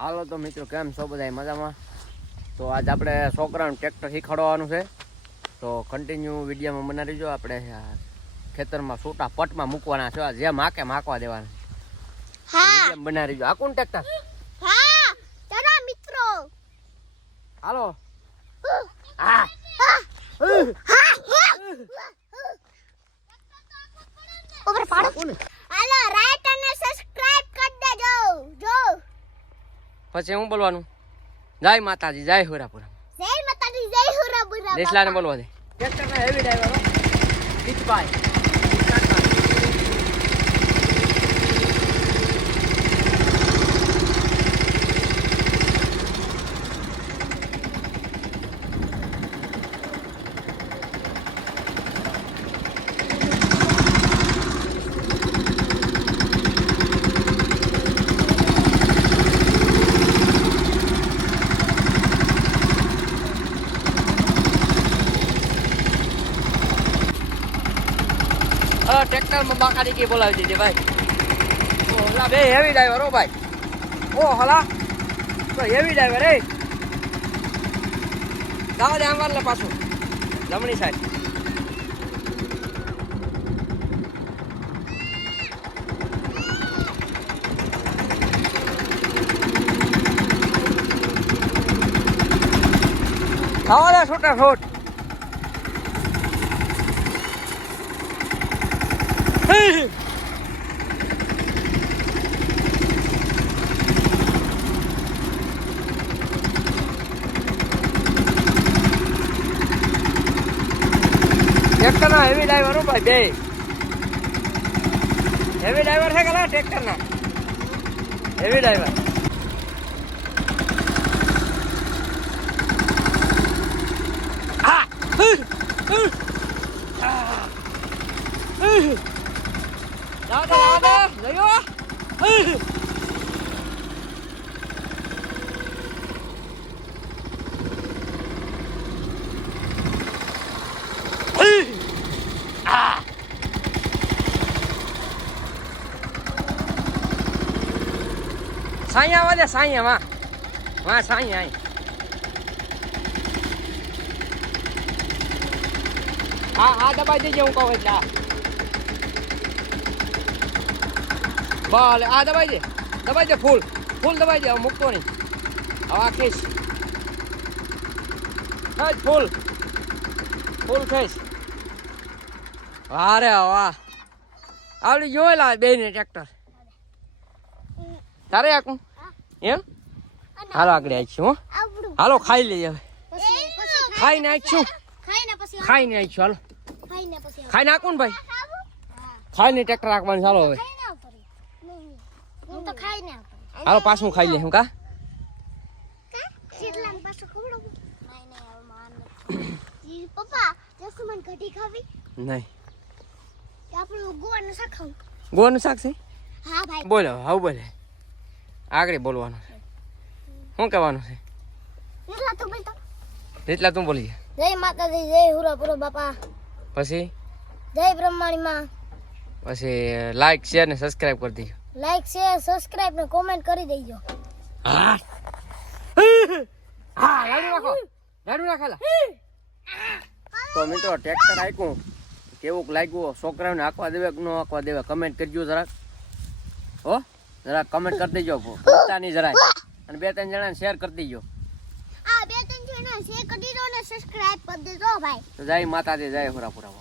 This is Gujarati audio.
હાલો તો મિત્રો કેમ છો બધા મજામાં? તો આજ આપણે છોકરાનું ટ્રેક્ટર શીખવાડવાનું છે, તો કન્ટિન્યુ વિડીયોમાં બનાવી રહીજો. આપણે ખેતરમાં છૂટા પટમાં મૂકવાના છે, જે માકે માકવા દેવાના. હા બનાવી રહીજો. આ કોણ ટ્રેક્ટર? હા ચાલો મિત્રો હાલો. હા ઉપર પાડો. હાલો રાઈટ અને સબસ્ક્રાઇબ કરી દેજો. જો પછી હું બોલવાનું? જય માતાજી, જય હુરાપુરા. જય માતાજી, જય હુરાપુરા. દેશલાને બોલવા દે. ટ્રેક્ટરના હેવી ડ્રાઈવર ગીતભાઈ. ટ્રેક્ટરમાં બાકાડી કે બોલાવી દીધી ભાઈ. ઓલા બે હેવી ડ્રાઈવર હો ભાઈ. ઓ હલા તો હેવી ડ્રાઈવર એ જવા દે. આમ લે પાછું જમણી સાઈડ. જવા દે છૂટા છૂટ. ટ્રેક્ટરના હેવી ડ્રાઈવર હો ભાઈ. બે હેવી ડ્રાઈવર છે કે ટ્રેક્ટરના હેવી ડ્રાઈવર. સાઅહીંયા વાજે સાઅહીંયા માં સાઅહીંયા આઈ. આ દબાઈ દેજે હું કહું એટલે. ભલે આ દબાઈ દે ફૂલ દબાઈ દે. મૂકતો નહીં હવે આખીશ. ફૂલ થઈશ. વાહ રે વાહ, આવડી જોયેલા બે ને ટ્રેક્ટર તારે આખું એમ. હાલો આગળ આવીશું હો. હાલો ખાઈ લઈએ હવે. ખાઈને આવીશું. ખાઈને આવીશું. હાલો ખાઈને આખું ને ભાઈ. ખાઈને ટ્રેક્ટર રાખવાનું. ચાલો હવે હાલો પાછું ખાઈ લે. હું કા નહીં ગોવાનું શાક છે. બોલો હવે બોલે આગળ બોલવાનું છે. શું કહેવાનું છે? જેટલા તું બોલી. જય માતાજી, જય હુરાપુરા બાપા. પછી જય બ્રહ્માણી માં. પછી લાઈક શેર ને સબસ્ક્રાઇબ કરી દેજો. લાઈક શેર સબસ્ક્રાઇબ ને કોમેન્ટ કરી દેજો. હા લાડુ નાખેલા. તો મિત્રો ટ્રેક્ટર આખ્યું કેવું લાગ્યું? છોકરાઓને આંકવા દેવે કે ન આંકવા દેવે કમેન્ટ કરજો જરાક. હો જરાક કમેન્ટ કરી દેજો. પોતાની જરાક અને 2-3 જણાને શેર કરી દેજો. આ 2-3 જણા શેર કરી દેજો અને સબસ્ક્રાઇબ કરી દેજો ભાઈ. તો જય માતાજી, જય હુરાપુરા.